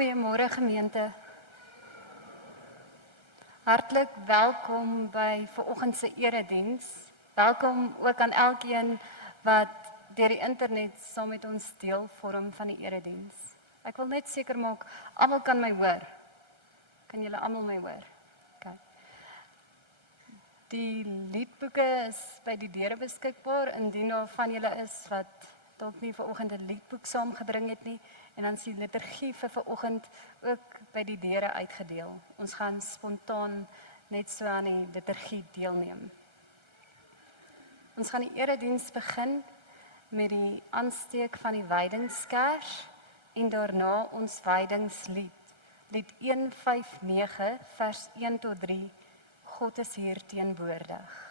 Goeiemôre gemeente. Hartlik welkom by vanoggend se erediens. Welkom ook aan elkeen wat deur die internet saam met ons deel vorm van die erediens. Ek wil net seker maak almal kan my hoor. Kan julle almal my hoor? Okay. Die liedboeke is by die deure beskikbaar indien daar van julle is wat dalk nie vanoggend 'n liedboek saamgebring het nie, en dan is die liturgie vir vanoggend ook by die deure uitgedeel. Ons gaan spontaan net so aan die liturgie deelneem. Ons gaan die erediens begin met die aansteek van die wydingskers en daarna ons wydingslied. Lied 159 vers 1 tot 3. God is hier teenwoordig.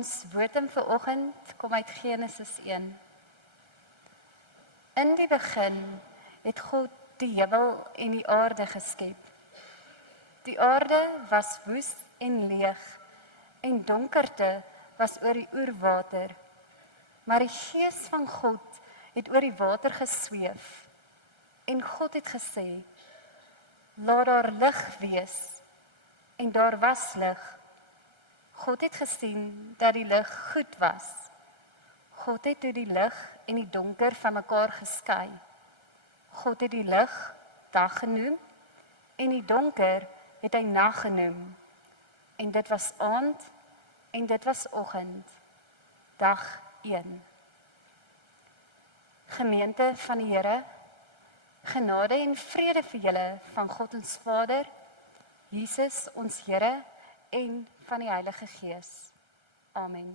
Ons woordem vanoggend kom uit Genesis 1. In die begin het God die hemel en die aarde geskep. Die aarde was woest en leeg en donkerte was oor die oerwater. Maar die Gees van God het oor die water gesweef en God het gesê: laat daar lig wees, en daar was lig. God het gesien dat die lig goed was. God het toe die lig en die donker van mekaar geskei. God het die lig dag genoem, en die donker het hy nag genoem. En dit was aand, en dit was oggend, dag 1. Gemeente van die Here, genade en vrede vir julle van God ons Vader, Jesus ons Here en van die Heilige Gees. Amen.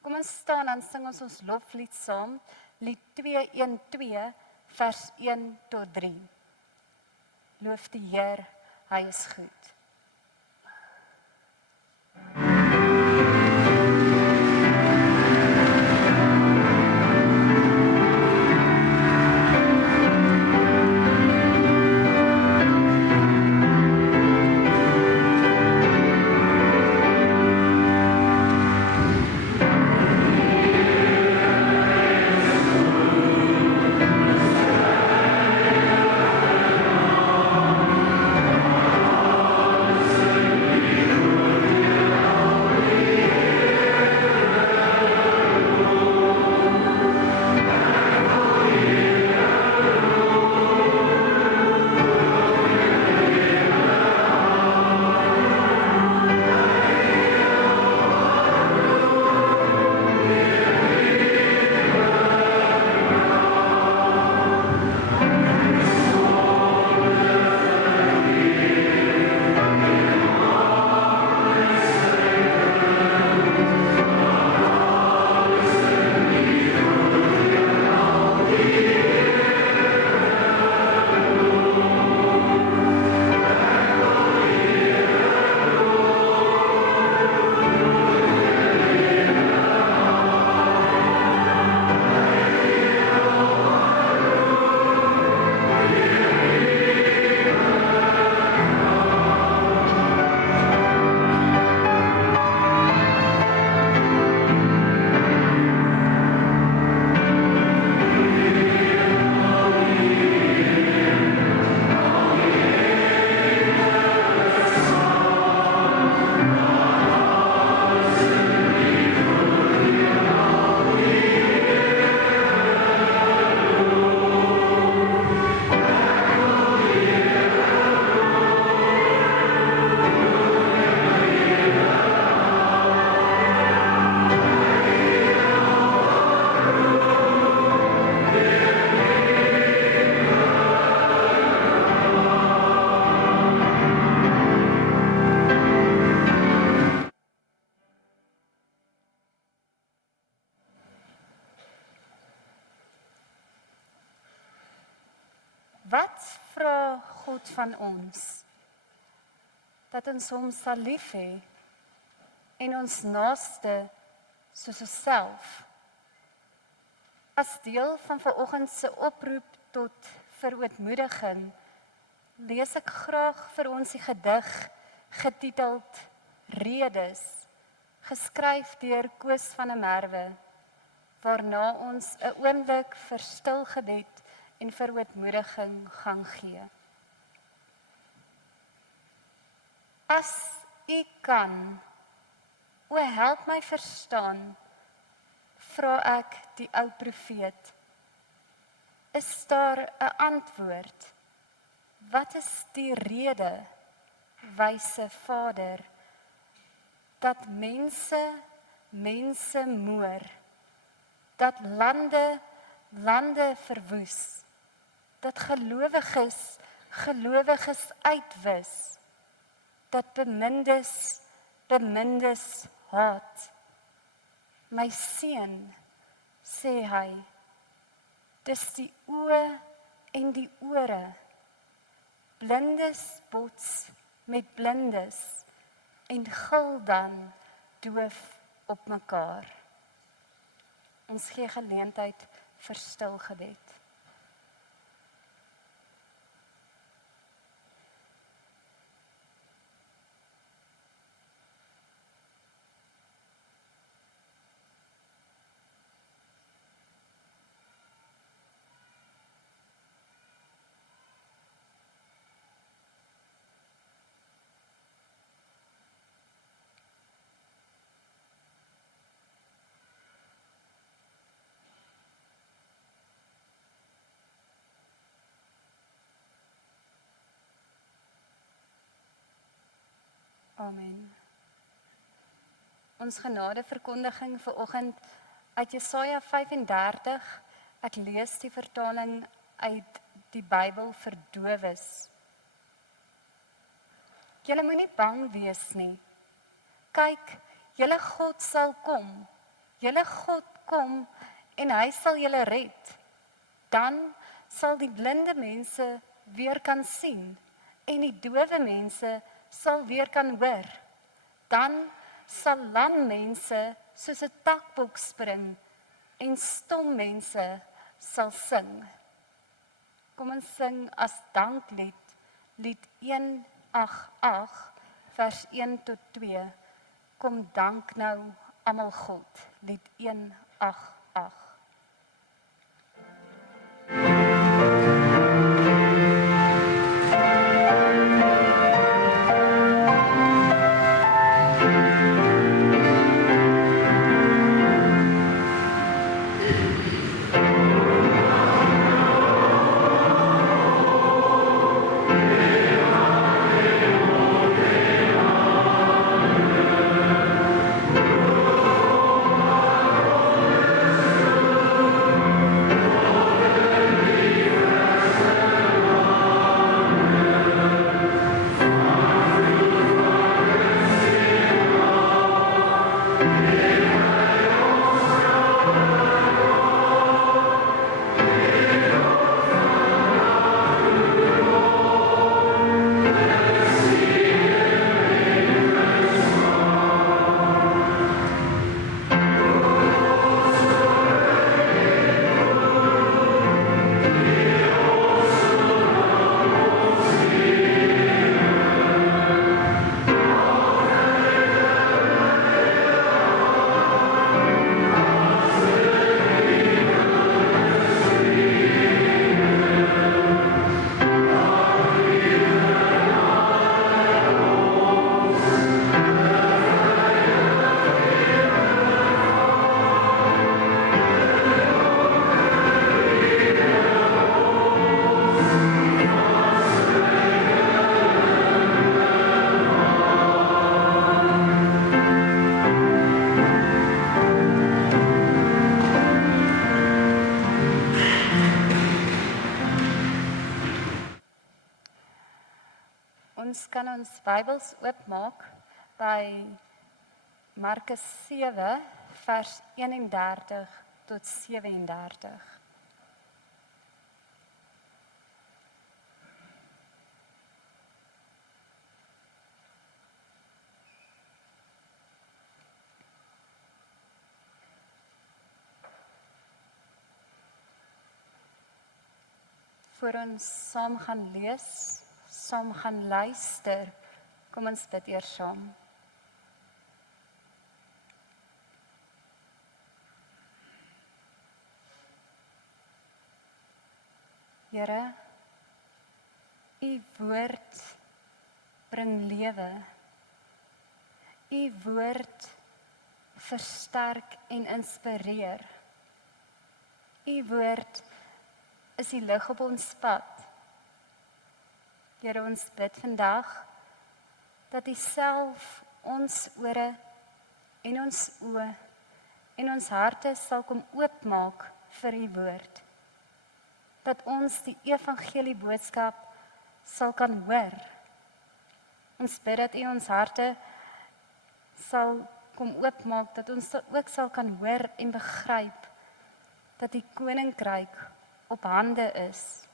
Kom ons staan en sing ons loflied saam, lied 212, vers 1 tot 3. Loof die Heer, hy is goed. Wat vra God van ons? Dat ons hom sal lief hê en ons naaste soos onsself. As deel van vanoggend se oproep tot verootmoediging, lees ek graag vir ons die gedig getiteld Redes, geskryf deur Koos van der Merwe, waarna ons 'n oomblik vir stil gebed en verootmoediging gaan gee. As U kan, o help my verstaan, vra ek die ou profeet. Is daar 'n antwoord? Wat is die rede, wyse Vader, dat mense moor, dat lande verwoes, dat gelowiges uitwis, dat bemindes haat. My seun, sê hy, dis die oë en die ore, blindes bots met blindes en gil dan doof op mekaar. Ons gee geleentheid vir stil gebed. Amen. Ons genadeverkondiging vir oggend uit Jesaja 35. Ek lees die vertaling uit die Bybel vir dowes. Julle moenie bang wees nie. Kyk, julle God sal kom. Julle God kom en hy sal julle red. Dan sal die blinde mense weer kan sien en die dowe mense sal weer kan hoor. Dan sal lam mense soos 'n takbok spring en stom mense sal sing. Kom ons sing as danklied, lied 188, vers 1 tot 2. Kom dank nou almal God, lied 188. Ons kan ons Bybels oopmaak by Markus 7 vers 31 tot 37. Voor ons saam gaan lees, saam gaan luister, kom ons bid eers saam. Here, U woord bring lewe. U woord versterk en inspireer. U woord is die lig op ons pad. Here, ons bid vandag dat U self ons ore en ons oë en ons harte sal kom oopmaak vir U woord. Dat ons die evangelie boodskap sal kan hoor. Ons bid dat U ons harte sal kom oopmaak, dat ons ook sal kan hoor en begryp dat die koninkryk op hande is.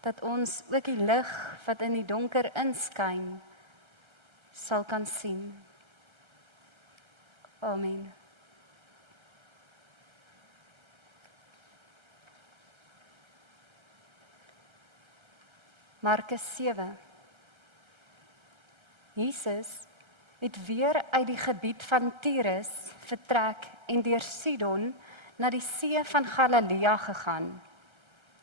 Dat ons ook die lig wat in die donker inskyn sal kan sien. Amen. Markus 7. Jesus het weer uit die gebied van Tyrus vertrek en deur Sidon na die see van Galilea gegaan,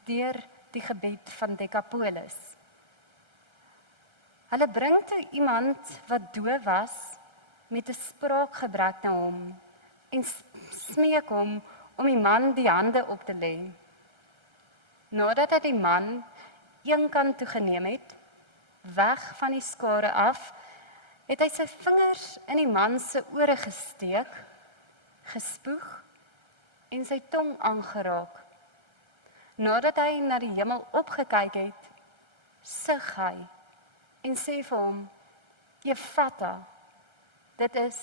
deur die gebied van Decapolis. Hulle bring toe iemand wat doof was met 'n spraakgebrek na hom en smeek hom om die man die hande op te lê. Nadat hy die man een kant toe geneem het, weg van die skare af, het hy sy vingers in die man se ore gesteek, gespoeg en sy tong aangeraak. Nadat hy na die hemel opgekyk het, sug hy en sê vir hom, Ephata, dit is,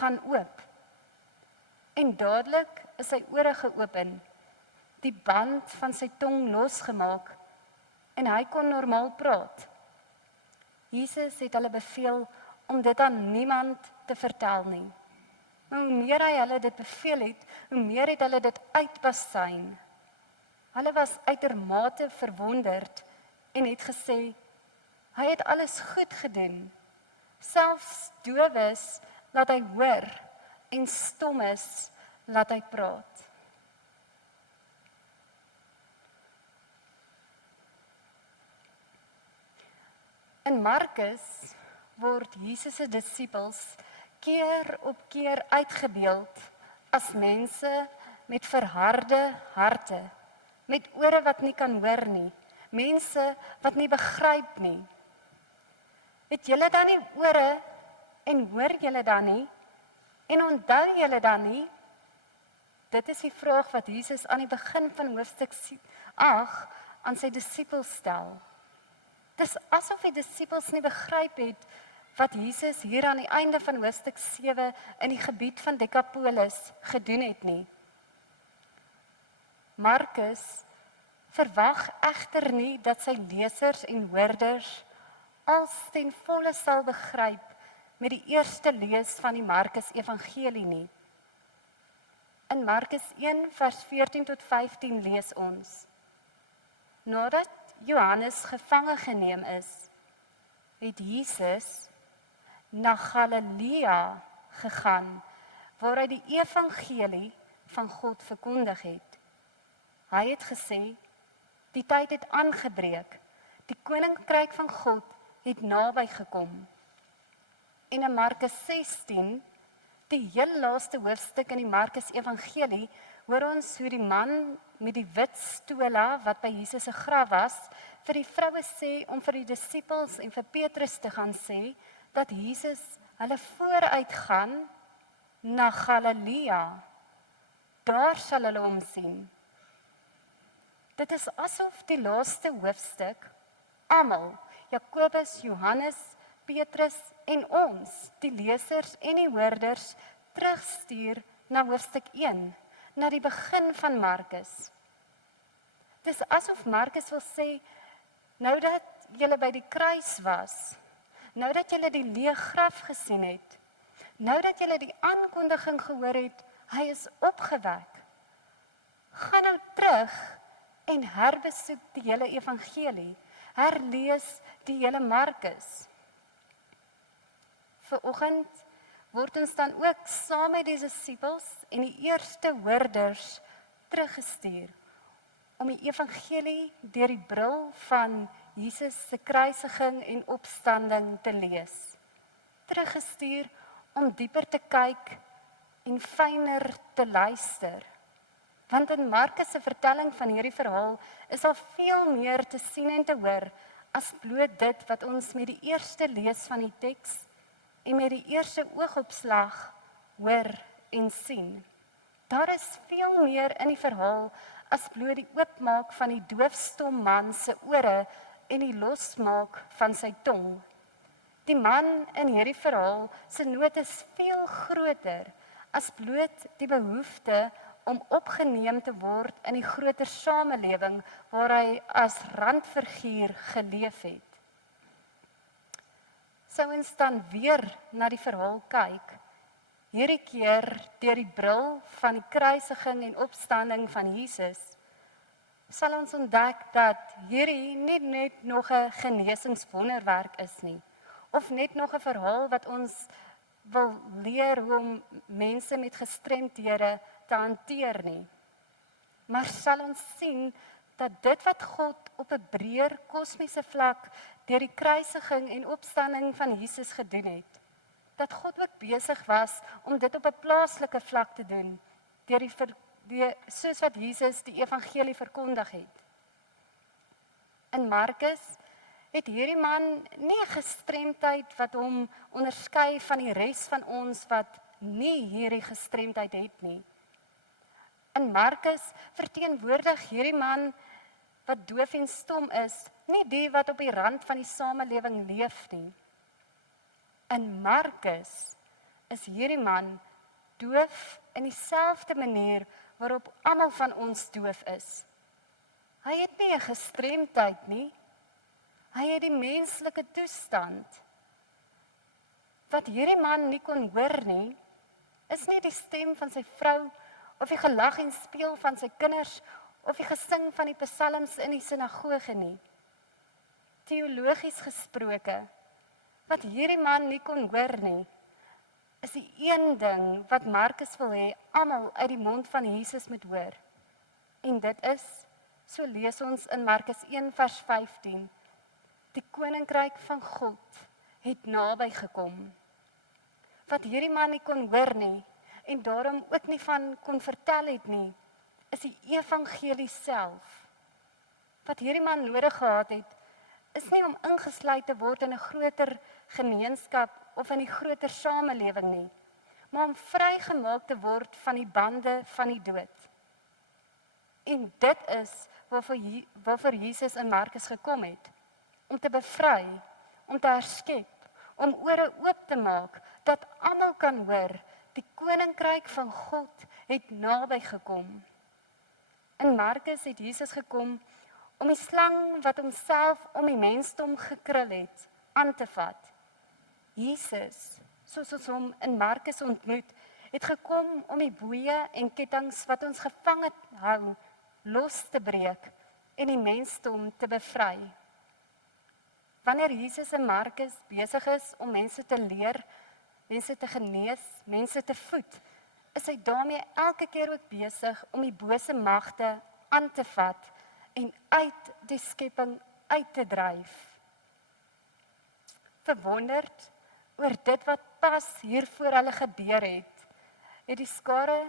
gaan oop. En dadelik is sy ore geopen, die band van sy tong losgemaak en hy kon normaal praat. Jesus het hulle beveel om dit aan niemand te vertel nie. Maar hoe meer hy hulle dit beveel het, hoe meer het hulle dit uitbasyn. Hulle was uitermate verwonderd en het gesê, hy het alles goed gedoen. Selfs dowes laat hy hoor en stommes laat hy praat. In Markus word Jesus se disippels keer op keer uitgebeeld as mense met verharde harte, met ore wat nie kan hoor nie, mense wat nie begryp nie. Het julle dan nie ore en hoor julle dan nie en onthou julle dan nie? Dit is die vraag wat Jesus aan die begin van hoofstuk 8 aan sy disippels stel. Dis asof die disippels nie begryp het wat Jesus hier aan die einde van hoofstuk 7 in die gebied van Decapolis gedoen het nie. Markus verwag egter nie dat sy lesers en hoorders als ten volle sal begryp met die eerste lees van die Markus Evangelie nie. In Markus 1 vers 14 tot 15 lees ons: Nadat Johannes gevange geneem is, het Jesus na Galilea gegaan, waar hy die evangelie van God verkondig het. Hy het gesê, die tyd het aangebreek, die koninkryk van God het naby gekom. En in Markus 16, die heel laaste hoofstuk in die Markus Evangelie, hoor ons hoe die man met die wit stola wat by Jesus se graf was, vir die vroue sê om vir die disippels en vir Petrus te gaan sê, dat Jesus hulle vooruit gaan na Galilea. Daar sal hulle hom sien. Dit is asof die laaste hoofstuk almal, Jakobus, Johannes, Petrus en ons, die lesers en die hoorders, terugstuur na hoofstuk 1, na die begin van Markus. Dit is asof Markus wil sê, nou dat julle by die kruis was, nou dat julle die leë graf gesien het, nou dat julle die aankondiging gehoor het, hy is opgewek, gaan nou terug en herbesoek die hele evangelie, herlees die hele Markus. Vanoggend word ons dan ook saam met die disippels en die eerste hoorders teruggestuur om die evangelie deur die bril van Jesus se kruisiging en opstanding te lees. Teruggestuur om dieper te kyk en fyner te luister. Want in Markus se vertelling van hierdie verhaal is al veel meer te sien en te hoor as bloot dit wat ons met die eerste lees van die teks en met die eerste oogopslag hoor en sien. Daar is veel meer in die verhaal as bloot die oopmaak van die doofstom man se ore en die losmaak van sy tong. Die man in hierdie verhaal se nood is veel groter as bloot die behoefte om opgeneem te word in die groter samelewing waar hy as randfiguur geleef het. Sou ons dan weer na die verhaal kyk, hierdie keer deur die bril van die kruisiging en opstanding van Jesus, sal ons ontdek dat hierdie nie net nog 'n genesingswonderwerk is nie, of net nog 'n verhaal wat ons wil leer hoe om mense met gestremdhede te hanteer nie. Maar sal ons sien dat dit wat God op 'n breër kosmiese vlak deur die kruisiging en opstanding van Jesus gedoen het, dat God ook besig was om dit op 'n plaaslike vlak te doen, soos wat Jesus die evangelie verkondig het. In Markus het hierdie man nie 'n gestremdheid wat hom onderskei van die res van ons wat nie hierdie gestremdheid het nie. In Markus verteenwoordig hierdie man wat doof en stom is, nie die wat op die rand van die samelewing leef nie. In Markus is hierdie man doof in dieselfde manier waarop almal van ons doof is. Hy het nie 'n gestremdheid nie. Hy het die menslike toestand. Wat hierdie man nie kon hoor nie, is nie die stem van sy vrou of die gelag en speel van sy kinders of die gesing van die psalms in die sinagoge nie. Teologies gesproke, wat hierdie man nie kon hoor nie, is die een ding wat Markus wil hê almal uit die mond van Jesus moet hoor. En dit is, so lees ons in Markus 1 vers 15, die koninkryk van God het naby gekom. Wat hierdie man nie kon hoor nie, en daarom ook nie van kon vertel het nie, is die evangelie self. Wat hierdie man nodig gehad het, is nie om ingesluit te word in 'n groter gemeenskap of in die groter samelewing nie, maar om vrygemaak te word van die bande van die dood. En dit is waarvoor Jesus in Markus gekom het, om te bevry, om te herskep, om ore oop te maak, dat almal kan hoor, die koninkryk van God het naby gekom. In Markus het Jesus gekom om die slang wat homself om die mensdom gekrul het, aan te vat. Jesus, soos ons hom in Markus ontmoet, het gekom om die boeie en kettinge wat ons gevange hou, los te breek en die mensdom te bevry. Wanneer Jesus in Markus besig is om mense te leer, mense te genees, mense te voed, is hy daarmee elke keer ook besig om die bose magte aan te vat en uit die skepping uit te dryf. Verwonderd oor dit wat pas hier voor hulle gebeur het die skare,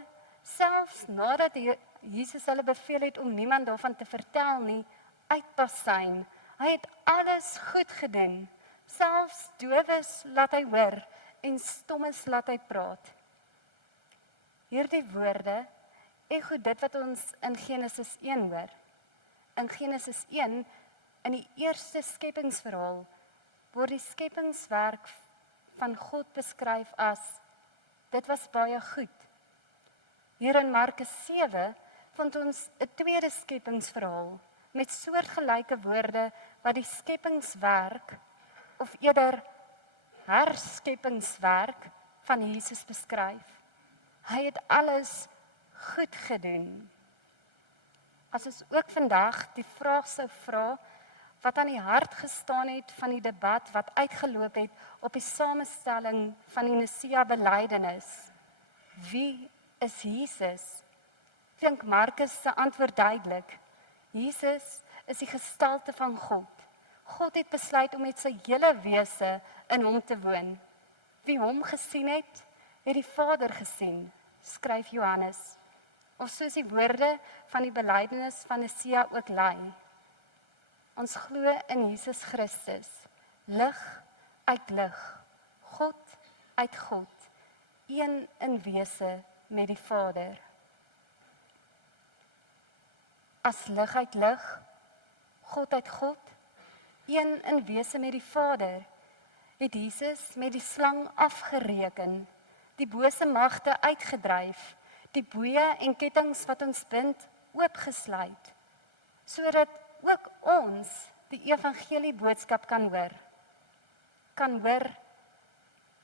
selfs nadat Jesus hulle beveel het om niemand daarvan te vertel nie, uitpasyn. Hy het alles goed gedoen, selfs dowes laat hy hoor en stommes laat hy praat. Hierdie woorde ego dit wat ons in Genesis 1 hoor. In Genesis 1, in die eerste skepingsverhaal, word die skepingswerk van God beskryf as, dit was baie goed. Hier in Markus 7 vind ons 'n tweede skepingsverhaal, met soortgelyke woorde wat die skepingswerk, of eerder herskepingswerk van Jesus beskryf. Hy het alles goed gedoen. As ons ook vandag die vraag sou vra, wat aan die hart gestaan het van die debat wat uitgeloop het op die samestelling van die Nicea-belydenis. Wie is Jesus? Klink Markus se antwoord duidelik. Jesus is die gestalte van God. God het besluit om met sy hele wese in hom te woon. Wie hom gesien het, het die Vader gesien, skryf Johannes. Of soos die woorde van die belydenis van Nicea ook lui. Ons glo in Jesus Christus, lig uit lig, God uit God, een in wese met die Vader. As lig uit lig, God uit God, een in wese met die Vader, het Jesus met die slang afgereken, die bose magte uitgedryf, die boeie en kettinge wat ons bind oopgesluit, sodat ook ons die evangelie boodskap kan hoor.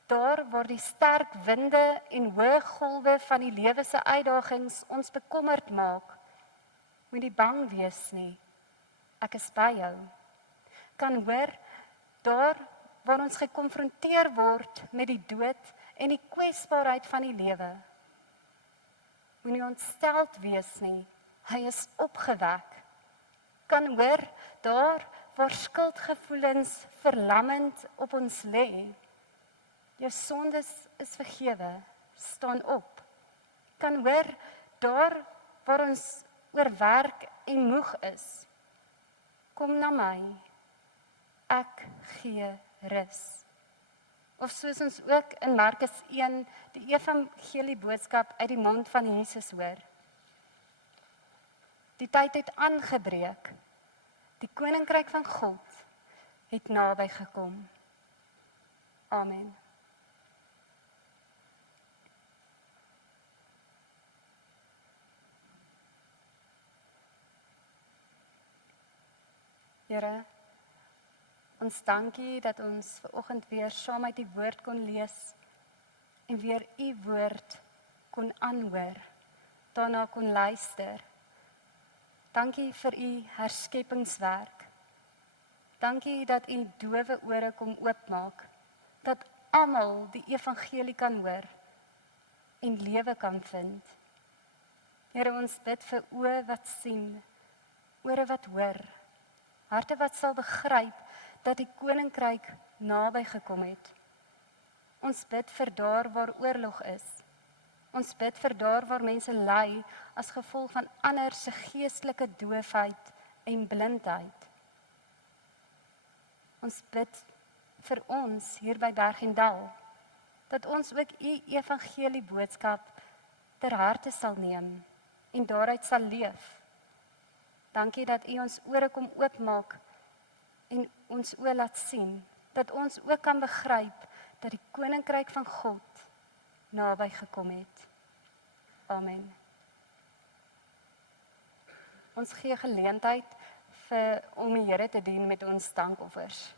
Daar waar die sterk winde en hoë golwe van die lewe se uitdagings ons bekommerd maak, moet nie bang wees nie. Ek is by jou. Kan hoor, daar waar ons gekonfronteer word met die dood en die kwesbaarheid van die lewe, moet nie ontsteld wees nie. Hy is opgewek. Kan hoor, daar waar skuldgevoelens verlammend op ons lê, jou sondes is vergewe, staan op. Kan hoor, daar waar ons oorwerk en moeg is, kom na my. ek gee rus. Of soos ons ook in Markus 1 die evangelie boodskap uit die mond van Jesus hoor. Die tyd het aangebreek. Die koninkryk van God het naby gekom. Amen. Here, ons dankie dat ons vanoggend weer saam uit die woord kon lees en weer u woord kon aanhoor, daarna kon luister. Dankie vir u herskepingswerk. Dankie dat u dowe ore kom oopmaak, dat almal die evangelie kan hoor en lewe kan vind. Here, ons bid vir oë wat sien, ore wat hoor, harte wat sal begryp dat die koninkryk naby gekom het. Ons bid vir daar waar oorlog is. Ons bid vir daar waar mense ly as gevolg van ander se geestelike doofheid en blindheid. Ons bid vir ons hier by Berg en Dal, dat ons ook u evangelie boodskap ter harte sal neem en daaruit sal leef. Dankie dat u ons ore kom oopmaak en ons oë laat sien, dat ons ook kan begryp dat die koninkryk van God naby gekom het. Amen. Ons gee geleentheid om die Here te dien met ons dankoffers.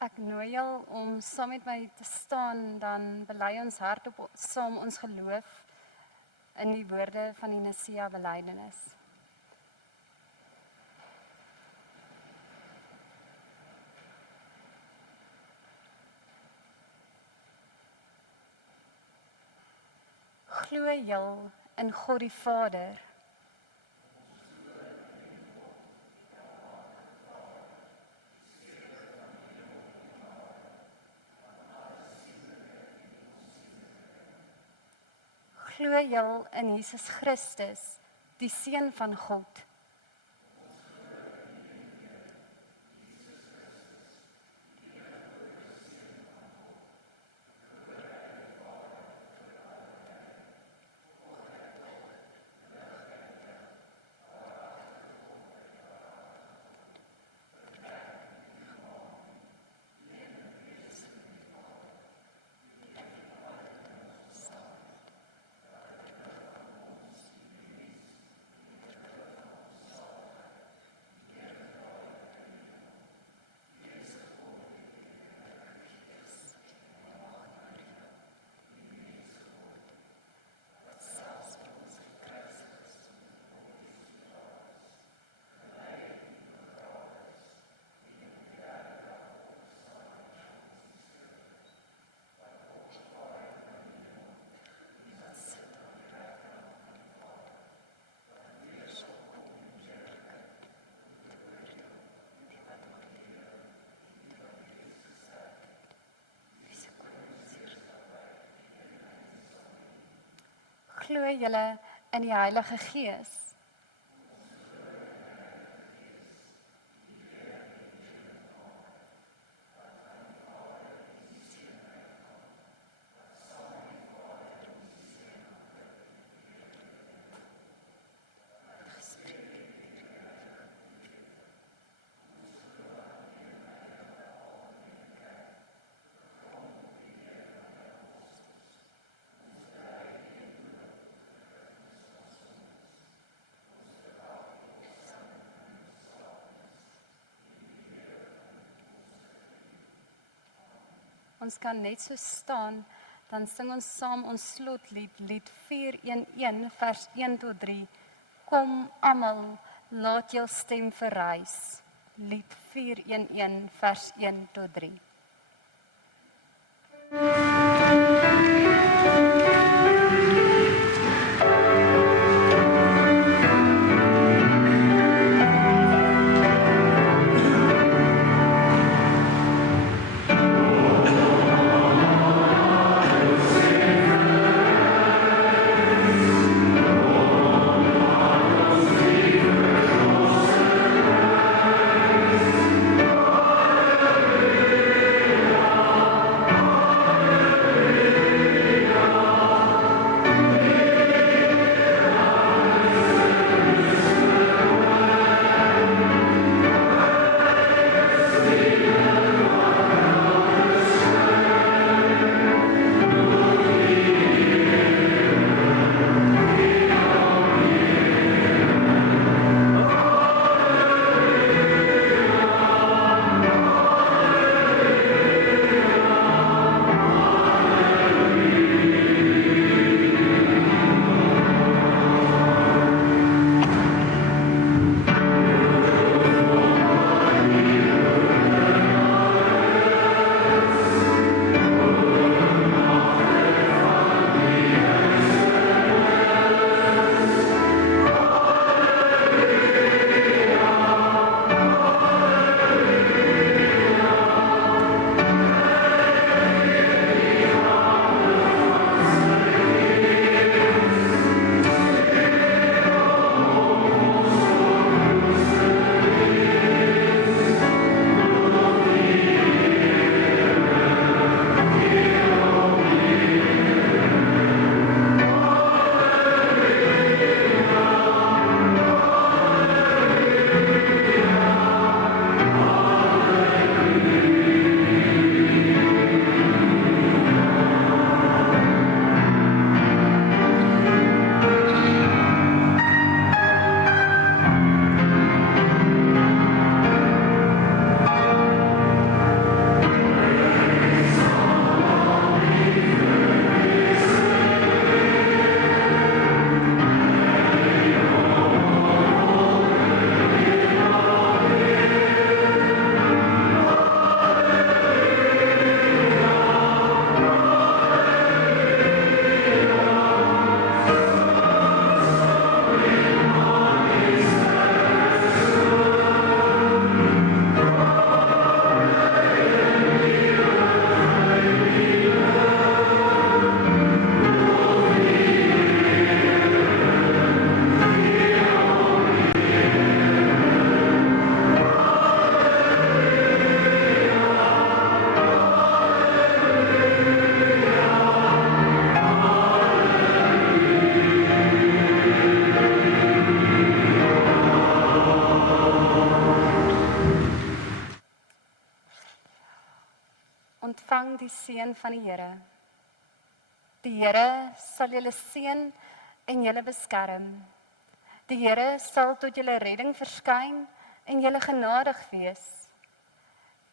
Ek nooi jou om saam met my te staan, dan bely ons hardop saam ons geloof in die woorde van die Nicea belydenis. Glo jy in God die Vader, Glo jy in Jesus Christus, die Seun van God? Glo julle in die Heilige Gees? Ons kan net so staan, dan sing ons saam ons slotlied, lied 411, vers 1 tot 3. Kom almal, laat jou stem verrys. Lied 411, vers 1 tot 3. seën van die Here. Die Here sal julle seën en julle beskerm. Die Here sal tot julle redding verskyn en julle genadig wees.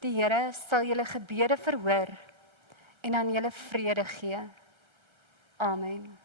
Die Here sal julle gebede verhoor en aan julle vrede gee. Amen.